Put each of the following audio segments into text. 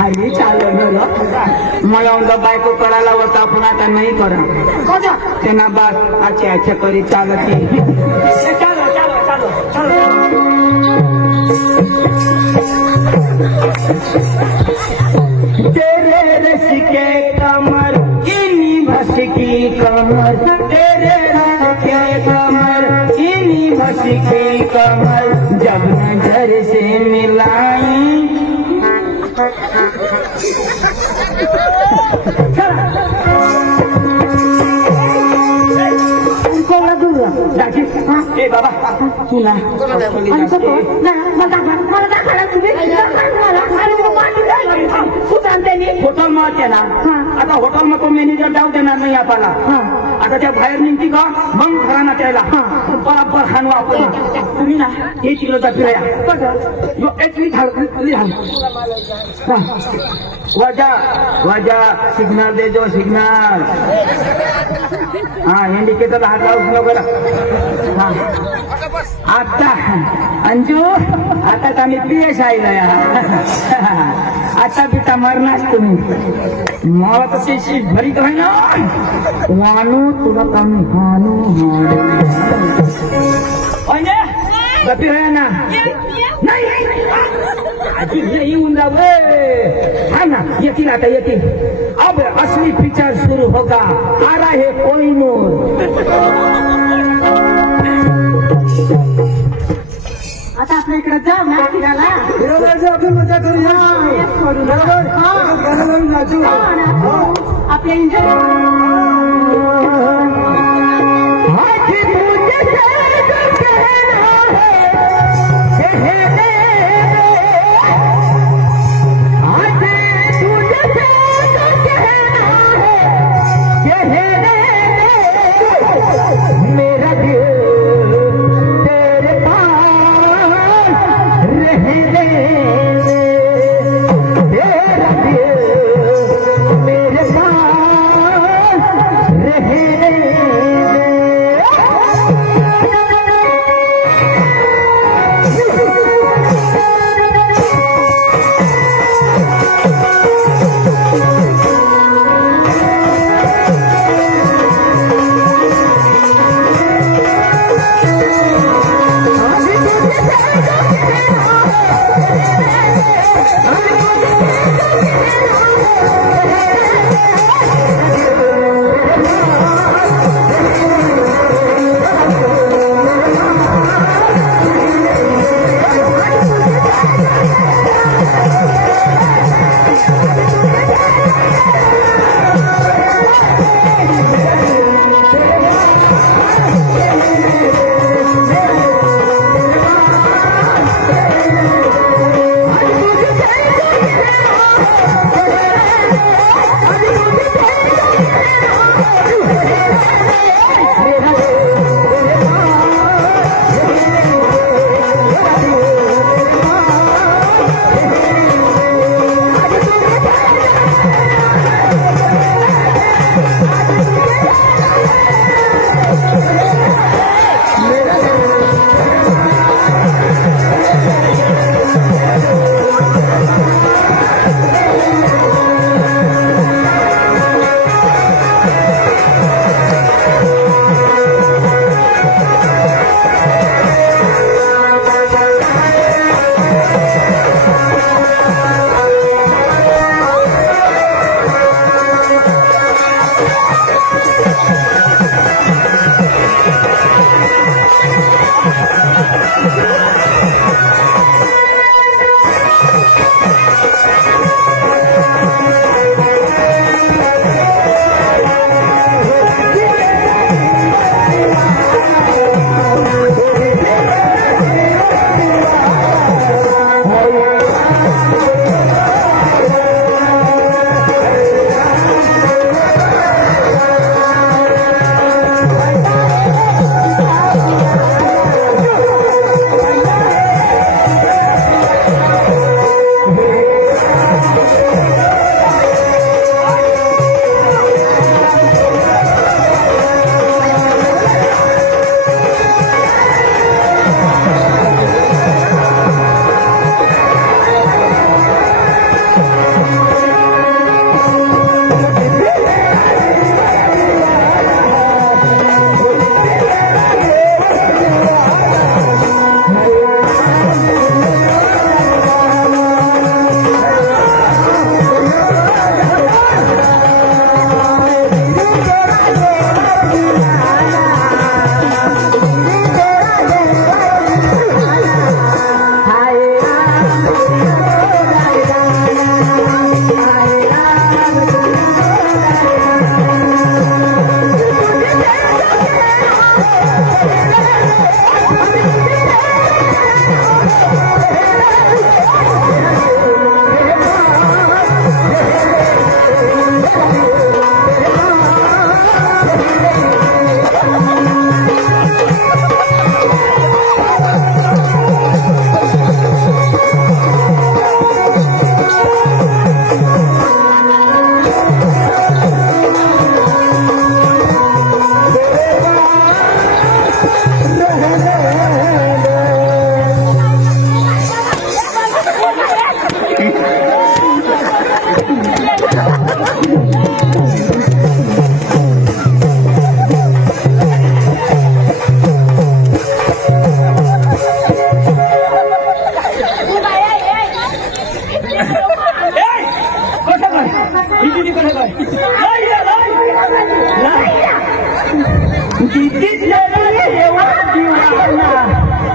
भारी चालू मला उनका बायको करायला होता पण आता नाही करा त्यांना बात अच्छा अच्छा करी चालती चलो चलो चलो चलो तेरे रस के कमर इन्हीं भस की कमर तेरे रस के कमर इन्हीं भस की कमर जब नजर से मिलाई ए बाबा तुला होटल मध्ये ना आता होटल मध्ये मॅनेजर जाऊ देणार नाही आपल्याला आता त्या बाहेर निघती का मग घराना त्याला बरोबर हाणू आपण तुम्ही ना हे तिकडचा फिराया वजा सिग्नल दे जो सिग्नल हाँ इंडिकेटर हाथ लावून बघा हाँ आता अंजू आता आम्ही पीएस आईला आता पिता मरणार तुम्ही मला तर त्याची भरीत आहे ना वानू तुला कमी हानू गपी आहे ना नाही आजी येऊन जावे हा ना येतील आता येतील अब असली पिक्चर सुरू होगा आ रहा है कोहिनूर आता आपल्या इकडे जाऊ ना फिरायला मजा करूया आपल्या एन्जॉय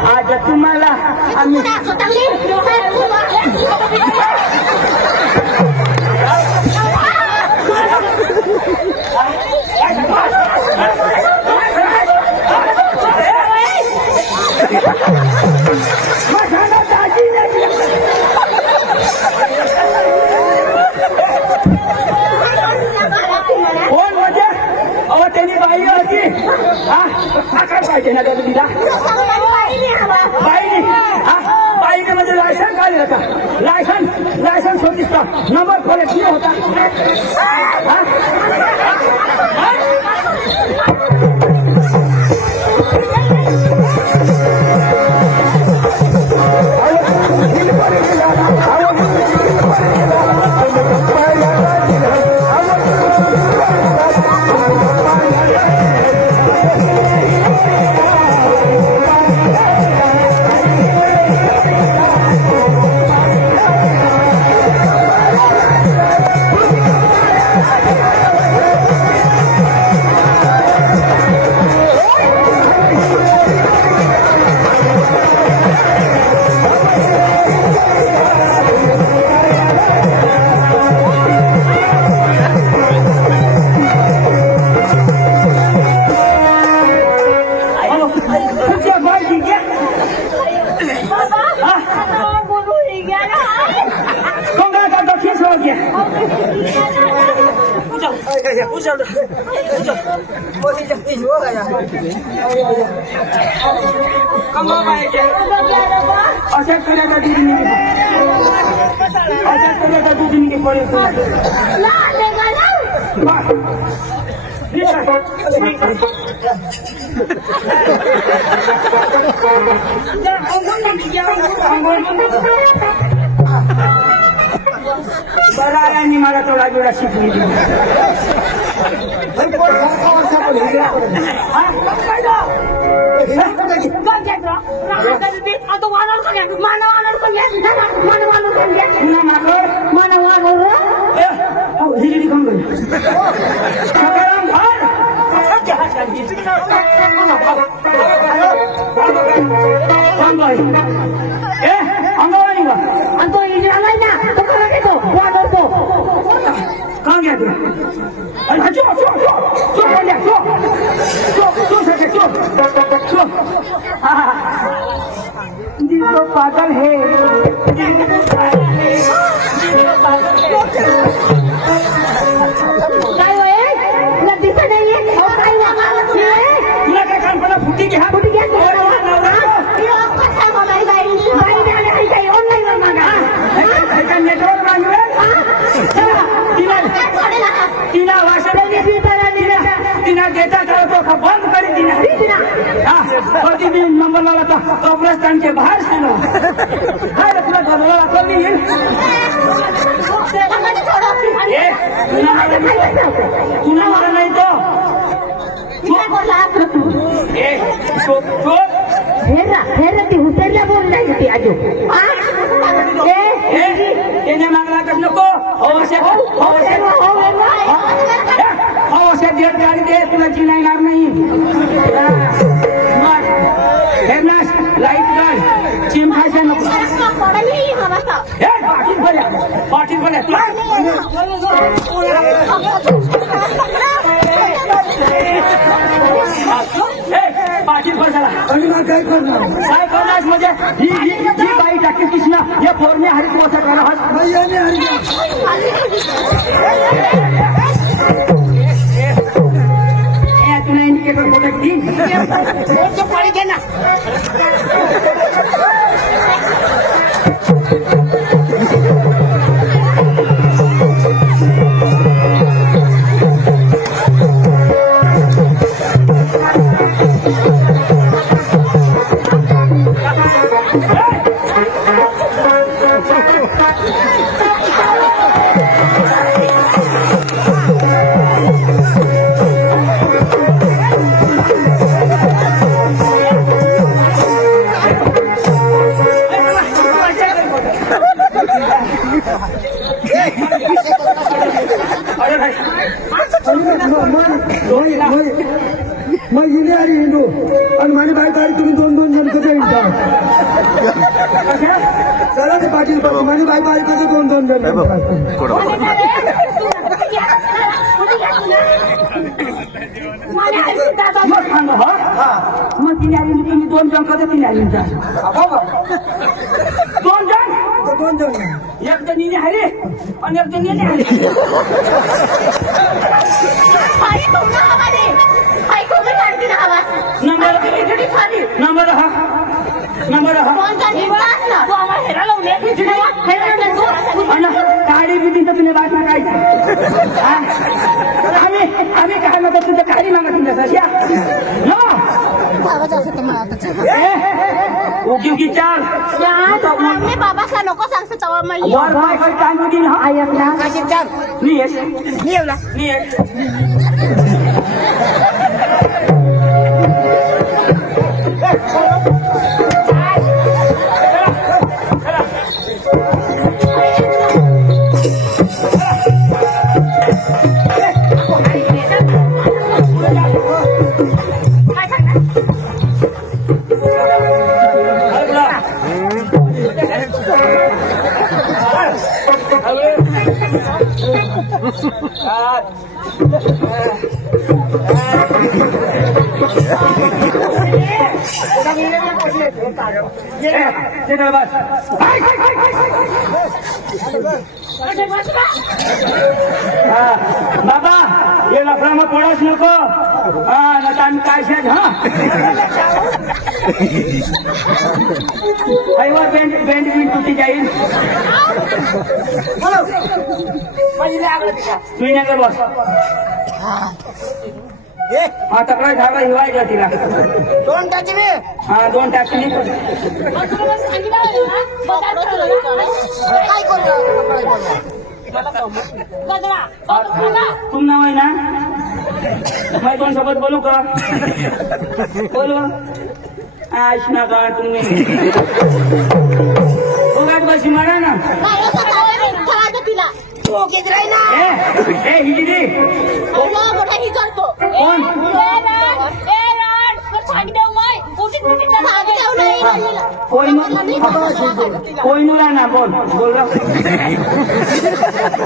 आज तुम्हाला आम्ही कोण म्हणजे अहो त्यांनी बाई होती काय पाहिजे ना त्याला दिला बाईने बाईने म्हणजे लायसन काढलं का लायसन होतीस का नंबर प्लेट नाही होता अशा करायचा दुधीने पडेल बरारांनी मला थोडा वेळा शिकली कहाँ गया तू? अरे चुप दिल तो पागल है दिसत नाहीये तुला काय काम पडला फुटी घ्या नेटवर्क मागवे तिला वाशा तिना डेटा तो बंद करी तिना कधी मी नंबर लावला तर कब्रस्तानचे बाहेर केलं तुला घरला कमी येईल तुला मला नाही तो ती हुसेरला बोलला ती आजू त्याने मागला कस नको डेट गाडी दे तुला चिनायणार नाही हेरनाश लाईट गाड चिमखायच्या नको पाटील बोल्या पाटील पण झाला काय करणार म्हणजे ही बाई टाकी कृष्णा या फोरने हरित मोठा करा तुला इंडिकेटर फोटो पड़ी दे ना मग हिंदी आणि हिंदू आणि माझी बायको आणि तुम्ही दोन दोन जण कसे हिंडता चला ते पाटील माझी बायको आणि कसं दोन दोन जण मग तिने आली तुम्ही दोन जण कधी तिने आली दोन जण दोन जण एक जणीने हरे आणि एक जणीने हरे नंबर काळी बिटी तर तुम्ही बात टाकायची आम्ही काय नको तुझं काळी मागा तुमच्यासाठी उगी उगी चाल मी बाबाचा नको सांगतो तवा मग वर पाय काही काय होती ना ऐकला बाबा ये लफड़ा पड़ोस नको न आम्ही काय शेत हायवर बेंड बेंड बिंड तुटी जाईल तुम्ही नगर बस हा तक्रार झाला हिवायचा तिला दोन टाकले हा दोन टाकली काय करू तुम नाव आहे ना मैं दोन सोबत बोलू का बोलो आज ना का तुम्ही उगाच बशी मारा ना तिला हिजरी मोठा ही करतो कोण कोई मुला ना बोल बोल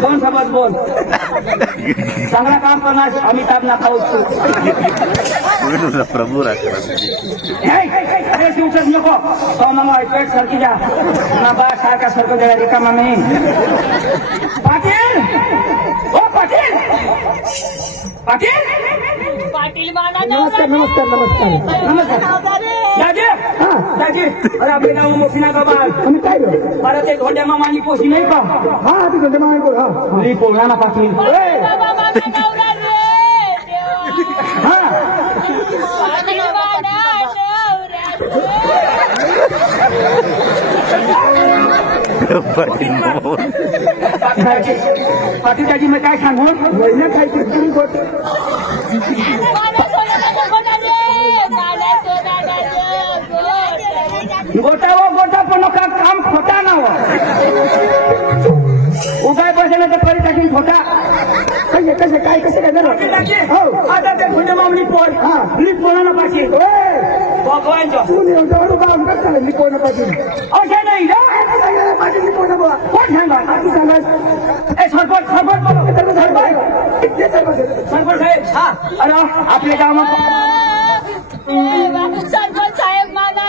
दोन सोबत बोल चांगला काम करणार अमिताभ ना खाऊ प्रभू शिवसच नको तो मग पेट सरकी जा ना बा सारखा सरको जरा रिकामा नाही पाटील ओ पाटील पाटील पाटील नमस्कार नमस्कार नमस्कार नमस्कार दाजी दाजी अरे आपले नाव मोठीना का बाल आम्ही काय परत एक घोड्या मामानी पोशी नाही का हा ती घंटे मागे बोल हा अरे पोळा ना पाटील हा पाटील दाजी मी काय सांगू महिना काय तुम्ही गोट गोटा वो गोटा पण का काम खोटा ना हो उगाय बसले तर परी टाकीन खोटा कसे कसे काय कसे काय झालं हो आता ते खोटे मामली पोर हा लीप कोणाला पाहिजे भगवानचं तू एवढं काम कर चालेल मी कोण पाहिजे असे नाही ना पाटील मी कोण बोला कोण सांगा तू सांगा ए सरपंच सरपंच बोलो सरपंच साहेब हा अरे आपल्या गावात सरपंच साहेब मला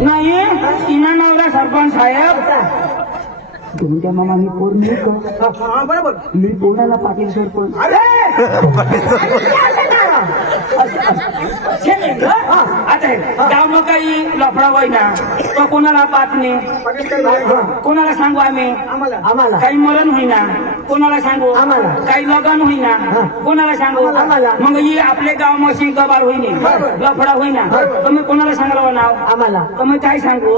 नाही तिना नवरा सरपंच साहेब तुमच्या मामा मी पोर मी बरोबर मी कोणाला पाटील सरपंच आता गाव मग काही लफडा होई ना तो कोणाला पाच नाही कोणाला सांगू आम्ही आम्हाला काही मरण होईना कोणाला सांगू आम्हाला. काही लगन होईना कोणाला सांगू आम्हाला. मग ही आपले गाव मशी गबार होईने लफडा होईना तुम्ही कोणाला सांगावं नाव आम्हाला तुम्ही काय सांगू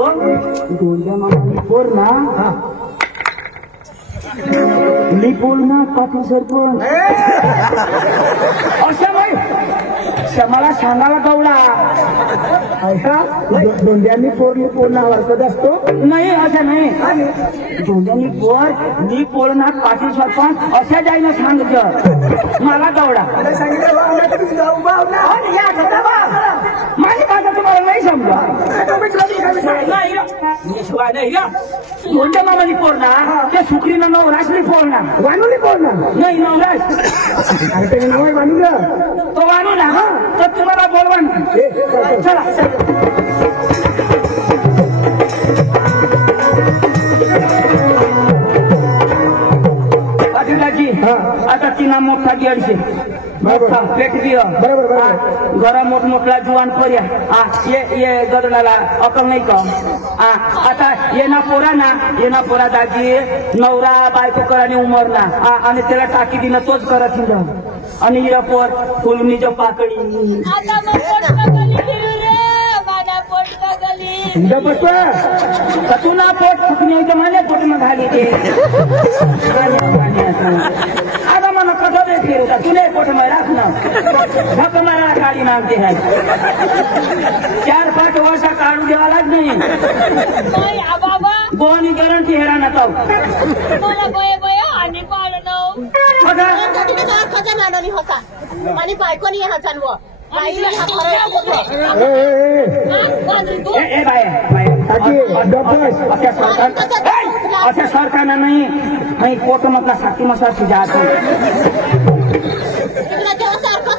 दोनच्या मामाने पोर ना लिपोल ना पाटील सरपंच अशा बाई मला सांगावा गवडा ऐका दोंड्यांनी पोरली पोर नावारकत असतो नाही असं नाही दोन्ही पोर मी पोळनाथ पाटील सरपंच अशा जाईना सांगितलं मला गवडा माझी भाषा तुम्हाला नाही समजा नाही कोणत्या मामानी पोरना त्या सुकरीनं नवरासली पोरना वानुली पोर ना नाही नवरास अरे ते नाव आहे वानुलं तो वानू ना तर तुम्हाला बोलवा चला पाटीलाजी आता तिना मोठा गेडशे पेट दियो बरोबर घरा मोठमोठला जुवान पर्या ये गदलाला अकल नाही का आता येना पोरा दाजी नवरा बायको कराने उमरना आणि त्याला टाकी दिनं तोच करत हिंद आणि हिरा पोर फुलनीच्या पाकडी तुला पोट फुकण्याचं माझ्या पोट मग घाली ते आता मला कसं दे फिरवता तुला पोट मग राख ना झक मला गाडी मागते आहे 4-5 वर्ष काढू द्यावालाच नाही गोवानी गॅरंटी हेरा ना तो आणि बायकोनी हा चालव बाईला हा अशा सरकारनं नाही पोट मधला साथी मसाची जात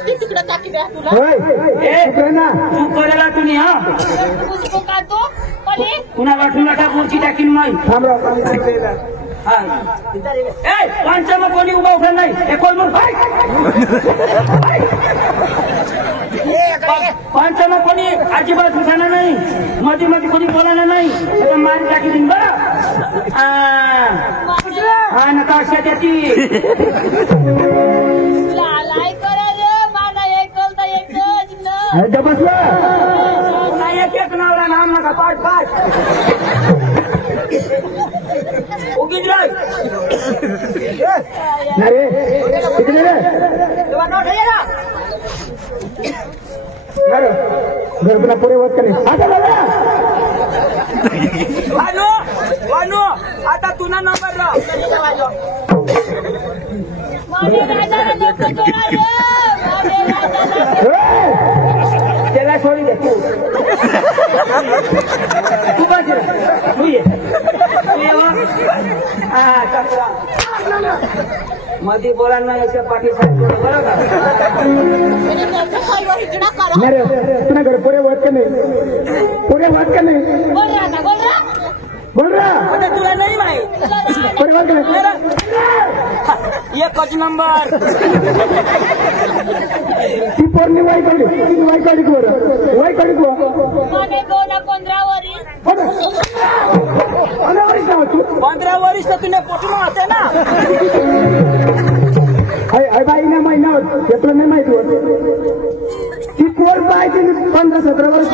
तिकडं टाकी द्या तुला तू करायला तुम्ही हा पुन्हा वाटून टाकूची टाकीन माई पंचम कोणी उभा उठला नाही पंचम कोणी अजिबात उठाना नाही मध्ये मध्ये कोणी बोलायला नाही मारी टाकी दिन बरं हा नका अशा त्याची एक नावला नाम नका पाठ उगीच घरपुरा पुरे होत का नाही वानू आता तुला नंबर त्याला सोडी दे तू बस तू ये मध्ये बोला ना याच्या पाठी बरोबर तुला घर पुरे होत का नाही पुरे होत का नाही बोल रहा तुला नाही माहित पुरे होत का नाही एकच नंबर ती पोरणी वाई काढली वाई काढी 15 वरी 15 वर्ष तर तुला पोचून होते ना बाई ना महिना होत तुला नाही माहिती होत ती पोर पाहिजे 15-17 वर्ष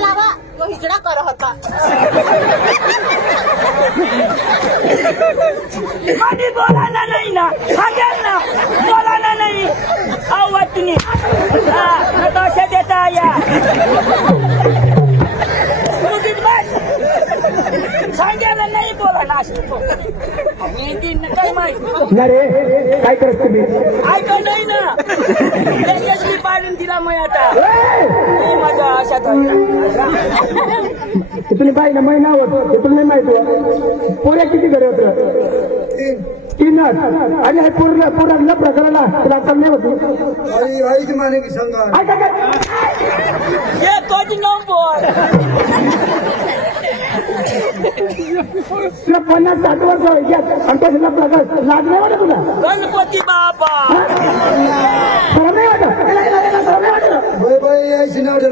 लावा तो हिजडा कर होता माझी बोलायला नाही ना सांगेल ना बोलायला नाही आवाज तुम्ही कशा देता या सांगायला नाही बोला ना काय माहिती रे काय करत तुम्ही ऐका नाही ना त्याच्याशी पाडून तिला मग आता माझा अशा तुम्ही बाई ना महिना होत तुला नाही माहिती पोऱ्या किती घरी होत 3 आणि हे पूर्ण प्रकाराला तुला अक्कल नाही होती माने की सांगा तुला 50-60 वर्ष आणि त्याला प्रकार लाज नाही वाटत तुला गणपती बाबा सरम नाही वाटत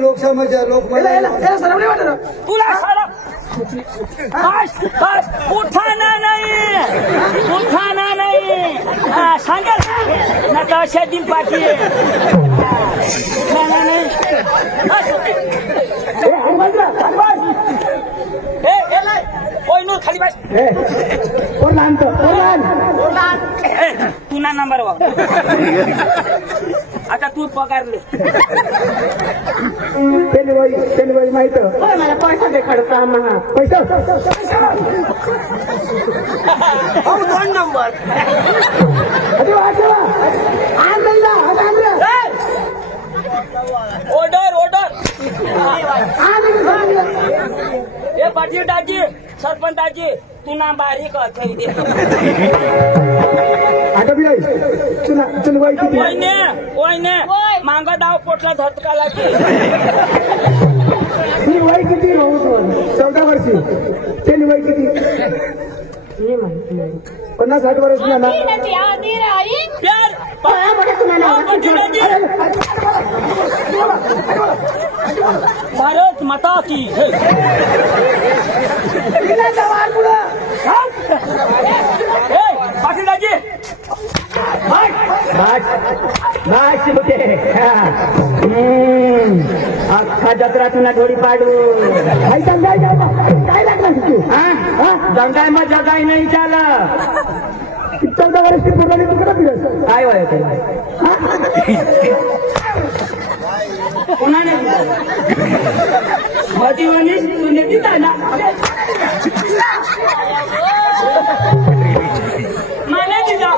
लोकसमाजा लोक सरम नाही वाटत तुला बस उठाना नाही हा सांगेल ना तर अशा दिन पाठी नाही खाली बस कोण आणतो तू ना नंबर वा आता तू पगारले तेलवाई माहित मला पैसा देखाडतो आम्हाला पैसा दोन नंबर ऑर्डर ए पाटील दाजी सरपंच दाजी तू ना बारीक आता बी चुनवाई किती ओयने मांगा दाव पोटला धतका लागे तुझी वय किती 14 वर्षी त्याची वय किती 50-60 वर्ष ना प्यार भारत माता की पाटील दाजी अख्खा जत्रा तुला थोडी पाडू काय लागला तू जगाय मग जगाय नाही चाल 14 वर्षी पूर्ण तुकडा फिरत काय वय कोणाने मधीवणी सुनेती ना माने दिला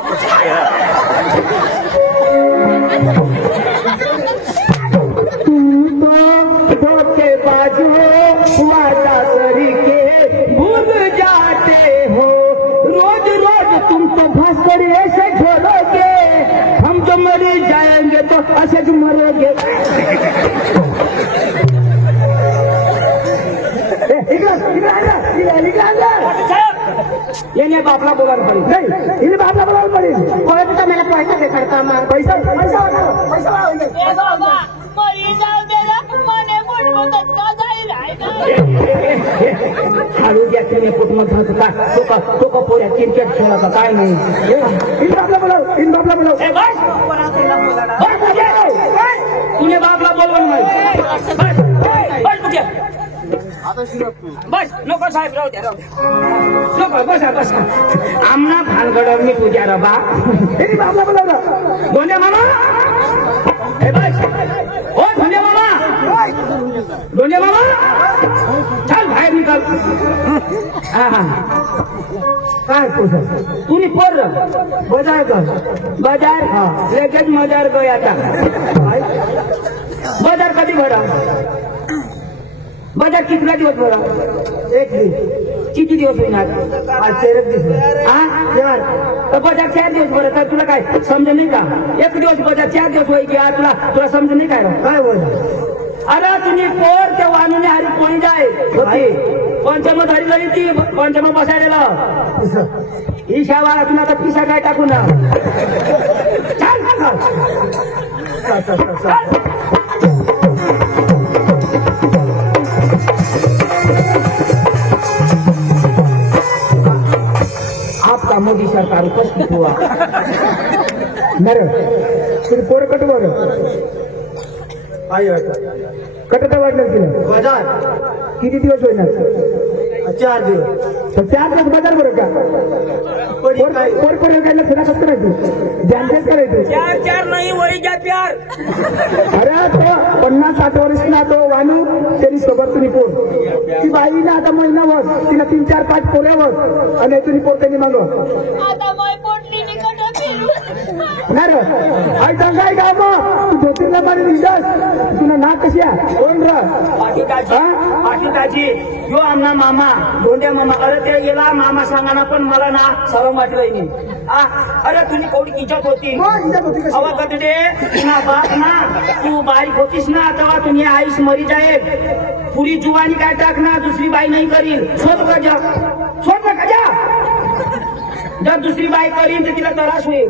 धोखे बाजू वादा करके भूल जाते हो रोज रोज तुम तो भास्कर ऐसे छोड़ोगे हम तो मर जाएंगे तो ऐसे मरोगे येणे बापला बोलायला पाहिजे नाही हिने बापला बोलायला पाहिजे तर मला पैसा देखाडतो आम्हाला पैसा पैसा पैसा खालू घ्या तुम्ही कुटुंब तो का पोऱ्या क्रिकेट खेळायचा काय नाही इन बापला बोलाव तुने बापला बोलवून बस नको साहेब राहू द्या नको बसा आमना भानगड मी पूजा रबा बापला बोलावलं धोंड्या मामा बस हो धोंड्या मामा चल बाहेर निकाल हा काय तुझं तुम्ही पोर बाजार लगेच मजार गया बाजार कधी भरा बाजार कितना दिवस भरा एक किती दिवस होईनार आज 4 दिवस तर बाजार 4 दिवस भरत तर तुला काय समज नाही का एक दिवस बाजार 4 दिवस होई की तुला समज नाही काय बोल अरे तुम्ही पोर त्या वाणूने हरी कोणी जाय होती पंचम धरी झाली ती पंचम बसायला ही शाळा तुला आता पिसा काय टाकू ना आपका मोदी सरकार उपस्थित हुआ नर तुम्ही पोर कट बर कटता वाटलं तिला बाजार किती दिवस होईना 4 दिवस तर 4 दिवस बाजार बरं का पोर करायला फिरा कसं करायचं ध्यानच करायचं 4 नाही वही घ्या प्यार अरे तो 50-60 वर्ष ना तो वानू त्यांनी सोबत तुम्ही पोर ती बाई ना आता महिनावर तिला 3-4-5 पोऱ्यावर आणि तुम्ही पोर त्यांनी माग आता माय पोटली निकट नाही आई सांगाय का मग तू धोतीला मारी दिसस तुला ना कशी आहे कोण पाटील यो आमना मामा धोंड्या मामा अरे ते गेला मामा सांगा पण मला ना सरम वाटलं नाही अरे तुम्ही कोणी इज्जत होती अवा कधी दे तुला बाप ना तू बारीक होतीस ना तेव्हा तुम्ही आईस मरी जाईल पुरी जुवानी काय टाकणार दुसरी बाई नाही करील शोध का जा जर दुसरी बाई करीन तर तिला त्रास होईल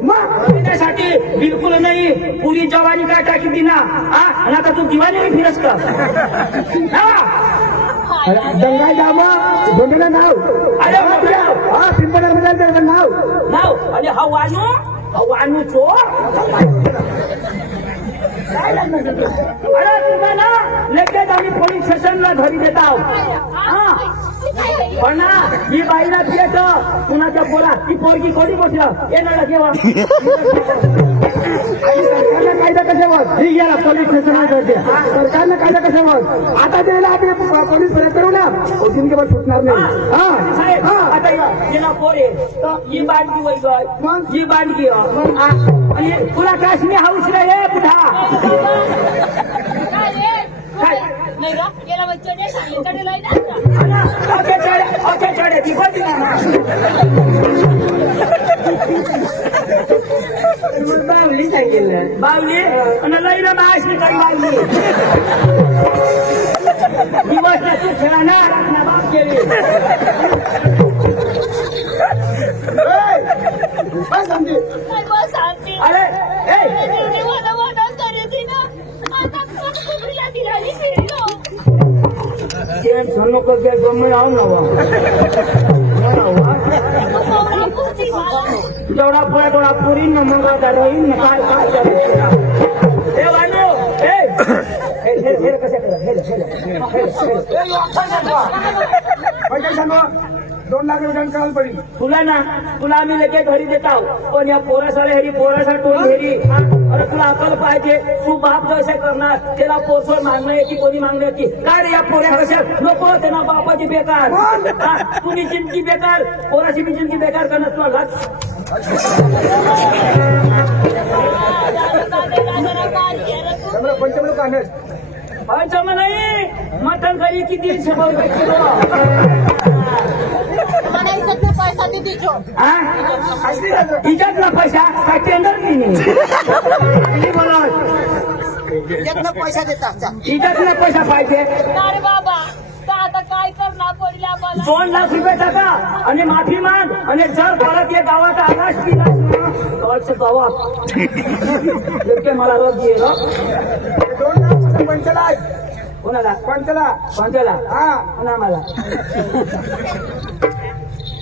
त्यासाठी बिलकुल नाही पुरी जवानी काय टाकी ती ना आणि आता तू दिवाणी फिरस का दंगाई गावा धोंड्याला नाव अरे पिंपळार मध्ये नाव आणि हा वानू वानू चोर काय लागणार अरे तुला ना लगेच आम्ही पोलीस स्टेशनला घरी देत आहोत हा पण ना ही बाईला पियत कुणाच्या पोरा ती पोरगी कोणी बसलं येणार केव्हा सरकारला कायदा कशावर ठीक आहे ना पोलीस स्टेशनला सरकारला कायदा कशावर आता त्याला आपण पोलीस प्रयत्न करू ना जिंकेवर सुटणार नाही आता गेला पोरे ही बांधकी वय गय मग ही बांधकी आणि तुला काश्मीर हाऊस रे पुढा नाही रा गेला बच्चे सांगितलं लय ओके चढे ती बघ बावली सांगितलं बावली आणि लई ना माशी काही बावली दिवस तू खेळा ना बाप केली अरे जेवढा पुढे तेवढा पुरी न मग राहील काय $2 लाख करायला पडेल तुला ना तुला आम्ही लगेच घरी देत आहोत पण या पोरासाला हेरी पोरासा टोल हेरी अरे तुला अकल पाहिजे तू बाप कसं करणार त्याला पोचवर मागणं येते कोणी मागणं येते काय रे या पोऱ्या कशा नको त्यांना बापाची बेकार तुझी जिंदगी बेकार पोराची बी जिंदगी बेकार करणार तुला पंचम काढणार पंचम नाही मटन खाली किती 100 रुपये किलो पैसा दे दीजो तिच्यातला पैसा काय टेंडर नाही पैसा देता तिच्यातला पैसा पाहिजे अरे बाबा आता काय करणार पडले आम्हाला 2 लाख रुपये टाका आणि माफी माग आणि जर परत या गावात आवाज दिला गावाचं गावात इतके मला रोज येईल 2 लाख पंचला कोणाला पंचला हा आणि आम्हाला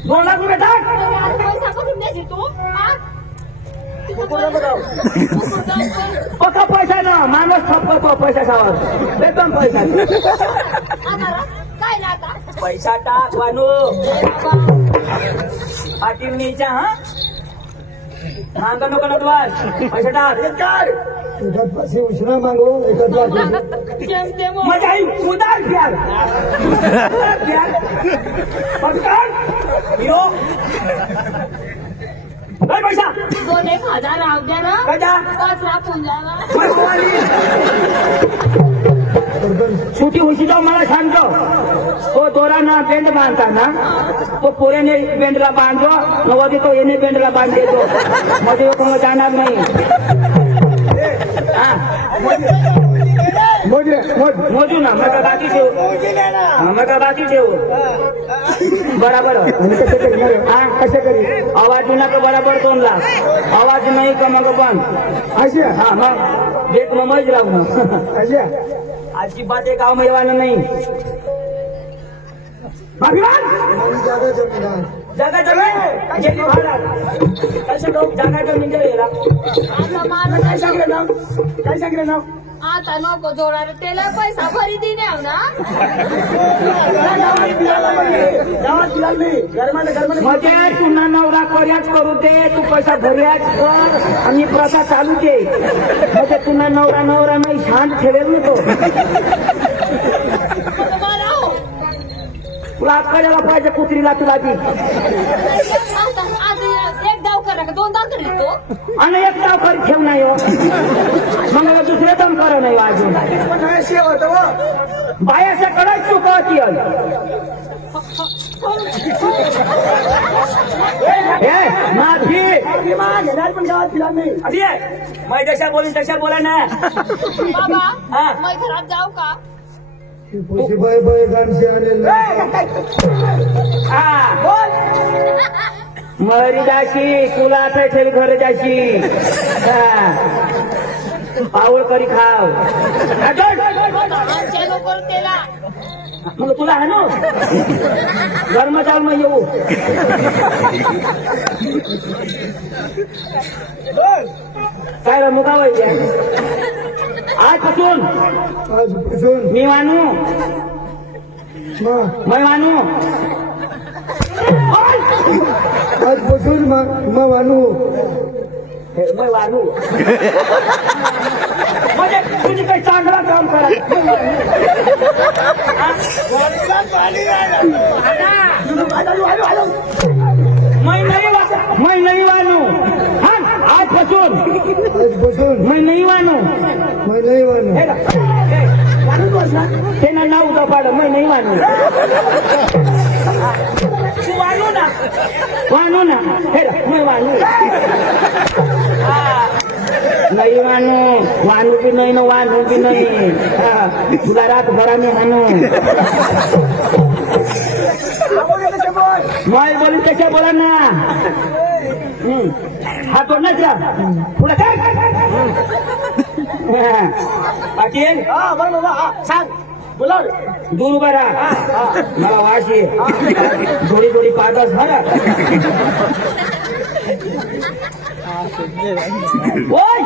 2 लाख रुपये टाक पैसा करून द्यायची तू पक्का पैसा ना माणूस ठप करतो पैशावर एकदम पैसा काय ना आता पैसा टाक वानू पाटील न्यायच्या हा मांग नको ना तुला पैसा टाक एकाच पाशी उशिरा मागो एकाच पाशी मजा आई उदार प्यार पटकन हिरो काय पैसा 2,000 राहू द्या ना कजा 5 लाख होऊन जाणार छोटी होशी जाऊ मला सांगतो तो दोरा ना बेंड बांधताना तो पोऱ्याने बेंडला बांधतो नवदी तो येणे बेंडला बांध देतो मध्ये तो जाणार नाही मोजू ना मग बाकी ठेवू बराबर हा कसं करी आवाज ना का बराबर 2 लाख आवाज नाही का मग पण अशा हा मग देत मग मज राहू अशा आजची बात आहे गाव येवानं नाही जागा जमीन गेली भाडात कसं लोक जागा जमीन गेला आता माझं काय सांगलं नाव आता नको जोडायला त्याला पैसा भरी दिने ना म्हणजे पुन्हा नवरा कर्याच करू दे तू पैसा भर्याच कर आणि प्रथा चालू दे म्हणजे पुन्हा नवरा नाही शांत ठेवेल ना तो तुला करायला पाहिजे कुत्रीला तुला ती एक डाव करा का 2 डाव करेल तो आणि एक डाव करी ठेव नाही हो मग दुसरे दम कर नाही अजून बायाच्या कडक चुकवती माफी पण गावात फिरा नाही मैं जशा बोली तशा बोला ना बाबा हा. मैं घरात जाऊ का बाय गाणशी आलेलं हा बोल मरी जाशी तुला आता ठेवी घर जाशी पाऊल करी खाव आमच्या लोक त्याला मग तुला आहे ना धर्म चाल मग येऊ काय रे मुका व्हायचे आजपासून मी मानू मैं मानू आजपासून मानू मैं वानू म्हणजे तुझी काही चांगला काम करा मैं नहीं वानू हा आजपासून मैं नहीं वानू ते नाव उदा पाड मैं नहीं वानू तू वानू ना हे मैं वानू नहीं वानू भी नहीं ना वानू भी नहीं तुला रात भरा में मानू मैं बोली कैसे बोला ना हाथ तोड़ना क्या पुढे काय पाटील दूर उभा राहा मला वास ये थोडी थोडी पाहतच झाला ओय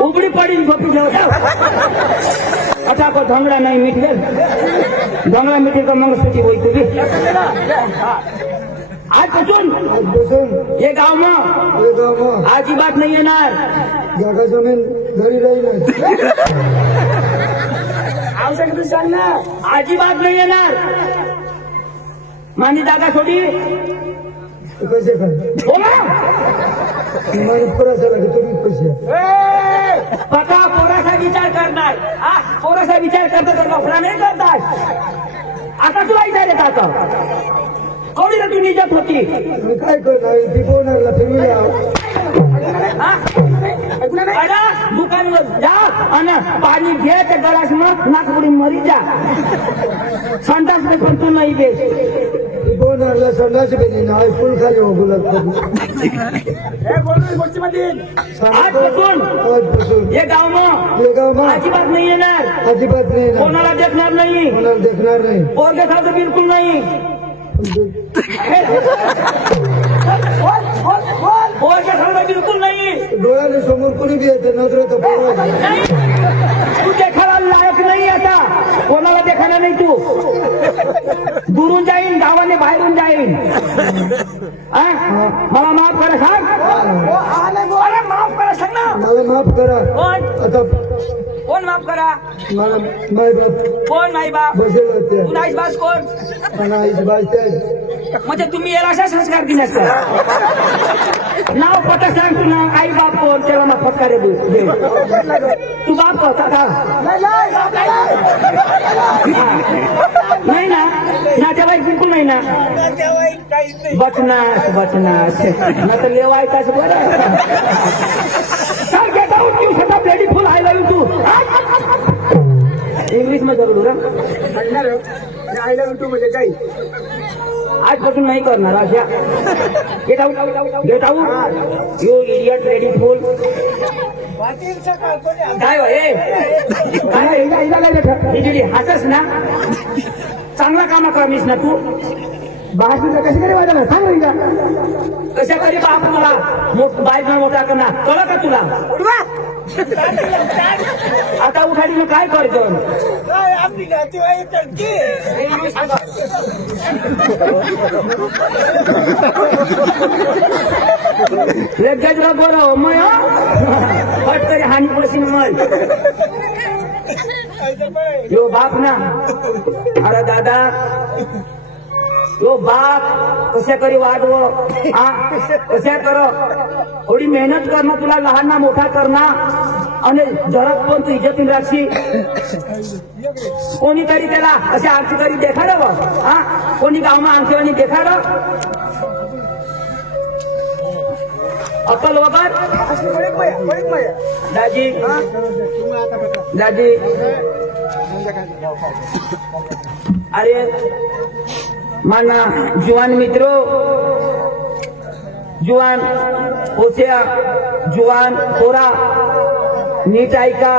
उबडी पडी गोपी ठेवता आता को धंगडा नाही मिटवेल धंगडा मिटेल का मग सुटी होई तुझी आजपासून ये गाव में आजी बात नहीं येणार जागा जमीन घरी राहील आवश्यक सांग ना आजी बात नाही येणार माझी जागा सोडी कसे काय बोला मला पुराचा लागेल तुम्ही पैसे पका पोराचा विचार करणार पोराचा विचार करता तर बापडा नाही करतात आता तुला विचार येत आता कवडी तू निजत होती मी काय करणार ती बोलणारला फिरवी दुकानवर जा आणि पाणी घे त्या गलास मग नागपुडी मरी जा संडास पण तू नाही बेस बोलणारला संडास बेनी ना फुल खाली हो बोलत आजपासून हे गाव मग अजिबात नाही येणार अजिबात नाही कोणाला देखणार नाही कोणाला देखणार नाही पोरगे खायचं बिलकुल नाही पोरगे खायचं बिलकुल नाही डोळ्याने समोर कोणी बी येते नजर तर तू देखायला लायक नाही आता कोणाला देखायला नाही तू दुरून जाईन गावाने बाहेरून जाईन मला माफ करा सांग माफ करा सांग ना मला माफ करा कोण आता कोण माफ करा मला माय बाप कोण नाही बाप बसेल होते तू नाहीस बास कोण मला आईच बायचे म्हणजे तुम्ही याला अशा संस्कार दिले नाव पट सांग तू ना आई बाप कोण त्याला मग फटकारे दे तू बाप होता का नाही ना नातेवाईक बिलकुल नाही ना बचनास ना तर लेवायचाच बरं beautiful I love you too English मध्ये जरूर आय लव्ह टू म्हणजे काही आजपासून नाही करणार अशा get out you idiot lady फुल काय हसस ना चांगला कामा करमीस ना तू भाषेचा कशी करी वाटायला सांग का कशा करी बाप तुला बाईक मोठा करणार कळलं का तुला आता उठाडी मग काय करतो आपली नातेवाई चढते गजरा बरं मय फट तरी हानी पडशील मग यो बाप ना अरे दादा यो बाप कशा करी वाढव कशा कर थोडी मेहनत करणं तुला लहान ना मोठा करणं आणि जरात पण तू इज्जतीन राखशी कोणीतरी त्याला अशा आरती तरी देखाडव कोणी गावमा आमच्यावानी देखाड अक्कल वगैर दाजी अरे माना जुवान मित्रो जुवान होत्या जुवान पोरा नीट ऐका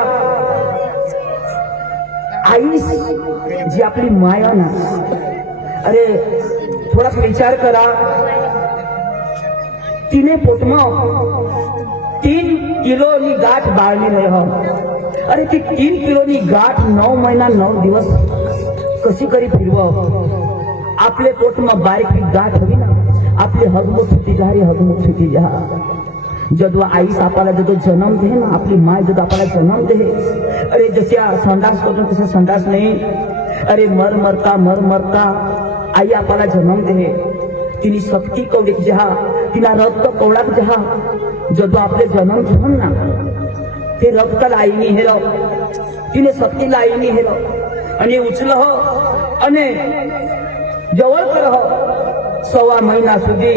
आई जी आपली माया ना, अरे थोडा विचार करा. तिने पोटમાં 3 કિલોની ગાંઠ બાળવી રહ્યો. अरे ती 3 કિલોની ગાંઠ 9 મહિના 9 દિવસ कशी करी फिरव. आपले पोटમાં बारीक गाठ हवी ना, आपली हगमुख छुटी जा, हगमुख छुटी जा. जदू आईस आपल्याला जदू जन्म दे ना, आपली माय जदू आपल्याला जन्म दे, अरे जशा संडास करतो तसे संडास नाही. अरे मर मरता आई आपल्याला जन्म दे. तिने शक्ती कवडीक जहा, तिला रक्त कवडाक जहा. जदू आपले जन्म घेऊन ना, ते रक्ताला आईनी हेलो, तिने शक्तीला आईनी हेलो आणि उचलो અને જવળ કરો. 1.25 મહિના સુધી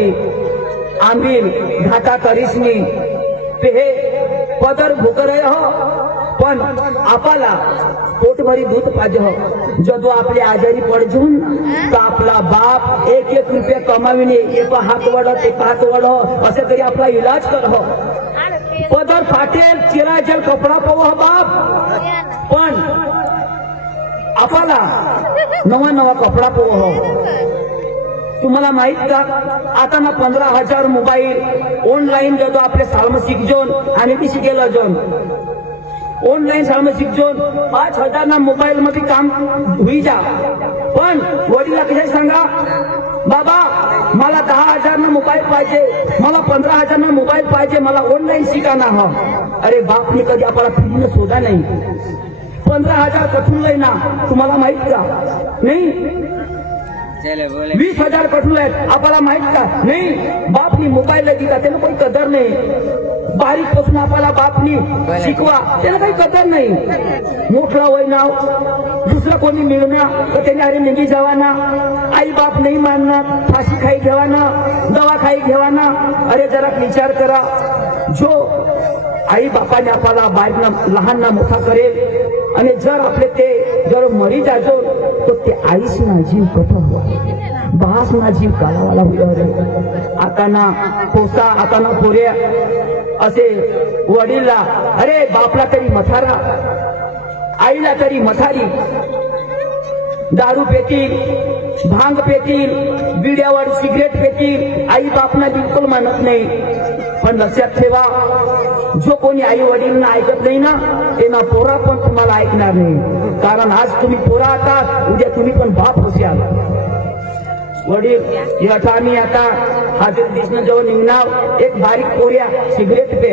આંબીલ ઘાટા કરીશની પેહે પદર ભૂકરે हो, पण आपला पोटभरी दूध पाहिजे. जदू आपले आजारी पडजून तर आपला बाप 1-1 रुपये कमाविणे, एक हात वड असे तरी आपला इलाज कर. पदर फाटेल, चिराचेल, कपडा पाहू बाप, पण आपला नवा कपडा पाहू. तुम्हाला माहित का, आता ना 15,000 मोबाईल ऑनलाईन जदू आपले साळम शिकजोन आणि ती शिकेल जोन ऑनलाईन साळम शिकजोन 5,000 ना मोबाईल मध्ये काम होई जा. पण वडीला कसे सांगा, बाबा मला 10,000 ना मोबाईल पाहिजे, मला 15,000 ना मोबाईल पाहिजे, मला ऑनलाईन शिकाना हो. अरे बापने कधी आपल्याला फ्रीनं शोधा नाही. 15,000 कठून लय ना, तुम्हाला माहित का नाही. 20,000 कठून आहेत, आपल्याला माहित का नाही. बापनी मोबाईल दिला त्याला काही कदर नाही. बारीक पासून आपल्याला बापनी शिकवा, त्याला काही कदर नाही. मोठला वय नाव दुसरं कोणी मिळणार तर त्याने अरे निघी जावाना, आई बाप नाही मानणार, फाशी खाई घेवाना, दवा खाई घेवाना. अरे जरा विचार करा, जो आई बापाने आपल्याला बाहेरनं लहानना मोठा करेल आणि जर आपले ते जर मरी जाजो तो ते आईस ना जीव कथा हुआ, बास ना जीव कालावाला हुआ. आता ना पोसा, आता ना पोऱ्या असे वडीलला, अरे बापला तरी मथारा, आईला तरी मथारी. दारू पेतील, भांग पेतील, बिड्यावर सिगरेट पेतील, आई बापना बिलकुल मानत नाही. पण लक्षात ठेवा, जो कोणी आई वडीलना ऐकत नाही ना, ते ना पोरा पण तुम्हाला ऐकणार नाही. कारण आज तुम्ही पोरा आहात, उद्या तुम्ही पण बाप होशाल. वडील यथा मी आता हाजीर दिसणं जेव्हा निघणार, एक बारीक पोऱ्या सिगरेट पे,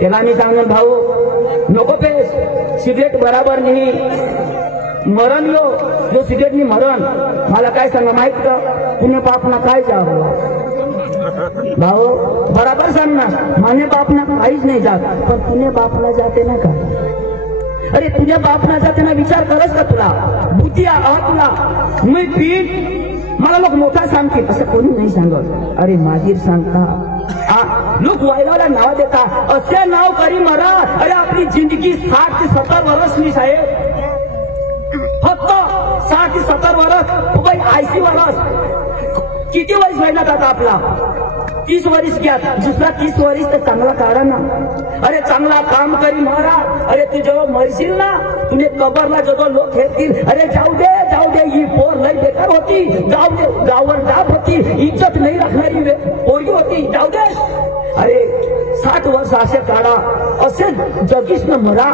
त्याला मी सांगून भाऊ नको पे, सिगरेट बराबर नाही, मरण जो सिगरेटनी मरण. मला काय सांगा माहित का, पुणे बापना काय जावं भाऊ, बराबर सांग ना. माने बापना काहीच नाही जात, पण पुणे बापला जाते ना का. अरे तुझ्या बापना जाते ना, विचार करस का तुला, बुद्धी आहात तुला. मी पीठ मला लोक मोठा सांगतील असं कोणी नाही सांगत. अरे माझीर सांगता, लोक वैराला नाव देता, असे नाव करी मरा. अरे आपली जिंदगी 60 ते 70 वर्षनी साहेब, फक्त 60 ते 70 वर्ष, 80 वर्ष. किती वर्ष महिन्यात आता आपला 30 वर्ष घ्या, दुसरा 30 वर्ष तर चांगला काढा ना. अरे चांगला काम करी मारा. अरे तू जेव्हा मरशील ना, तुने कबरला जेव्हा लोक हेरतील, अरे जाऊ दे ही पोर लई बेकार होती, जाऊ दे, गावावर डाब होती, इज्जत नाही राखणारी पोरगी होती, जाऊ दे. अरे 60 वर्ष असे काढा, असे जगीस न मरा,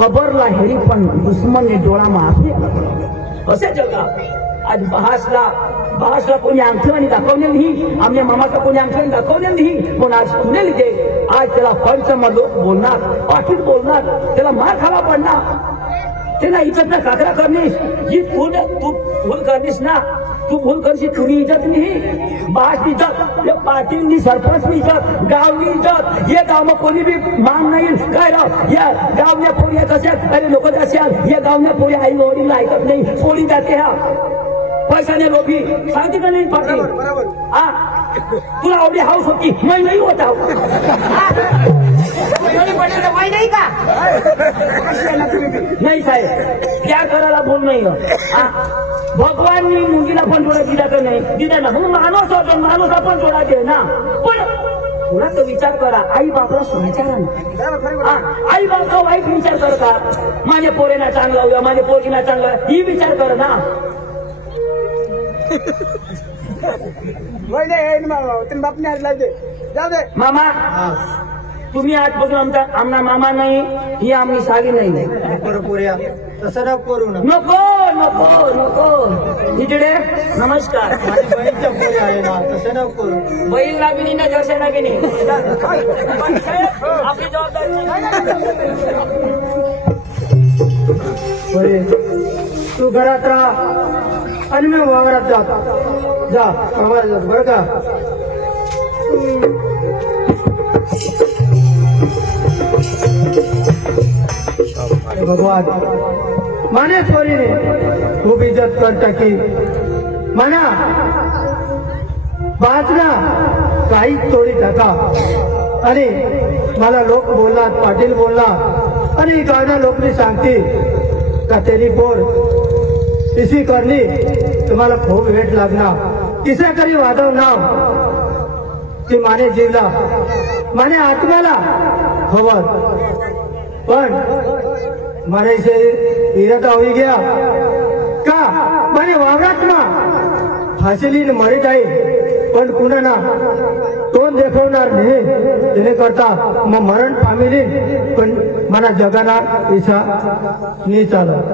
कबरला हेरी पण दुश्मनने डोळा माफी असे जगा. आज बहासला कोणी अंगठ्याने दाखवले नाही, आमच्या मामाचा कोणी अंगठ्याने दाखवले नाही, पण आज तुने लिहिले. आज त्याला पंचमा लोक बोलणार, पाठीत बोलणार, त्याला मार खावा पडणार, त्याला इज्जत ना काकरा करनीस. जी तू भूल करनीस ना, तू भूल करशील, तुझी इज्जत नाही, बास इज्जत, या पाटीलनी सरपंचनी इज्जत, गावनी इज्जत, हे गाव में कोणी भी मान नाही. काय राव या गावल्या पोरी कशा, अरे लोक कशा, या गावल्या पोरी आई वडीलला ऐकत नाही, पोरी जाते हा पैशाने लोभी. सांगते का नाही पाटील, हा तुला आवडी हाऊस होती, मै नाही होता, नाही का नाही साहेब, त्या करायला बोल नाही. भगवाननी मुंगीला पण थोडा दिला का नाही, दिला ना. म्हणून माणूस होतो, माणूस आपण थोडा दे ना. पण थोडा तो विचार करा. आई बापला विचारा ना. आई बापा वाईट विचार करतात. माझ्या पोरेना चांगला होऊया, माझ्या पोरीना चांगला, ही विचार कर ना. मामा तुम्ही आजपासून आमना मामा नाही, ही आमची साली नाही. तसं नको करू ना. नको नको नको. इकडे नमस्कार. माझी बहीणच्या पोरी आहे ना, तसं नको करू. बैल ना बिनी ना जरसे ना बिनी आपली जबाबदारी. बरे तू घरात राहा आणि मी वावरात जात जा कामाला जात बरं का. भगवान माने पोरीने खूप इज्जत कर टाकी म्हणा. बाजना काही तोडी टाका. आणि मला लोक बोललात, पाटील बोलला आणि गाणं लोकनी सांगते का तेरी पोर इसी करली तुम्हाला खूप वेट लागणार. किसा तरी वादव नाव ती माने जीवला, माने आत्म्याला खबर. पण म्हणायचे हिरता होई गया का माने वावरात ना फाशीली मरी जाईल. पण कुणाला तोंड देखवणार नाही त्याने करता मग मरण पामिली पण मला जगाणार इच्छा नाही चालत.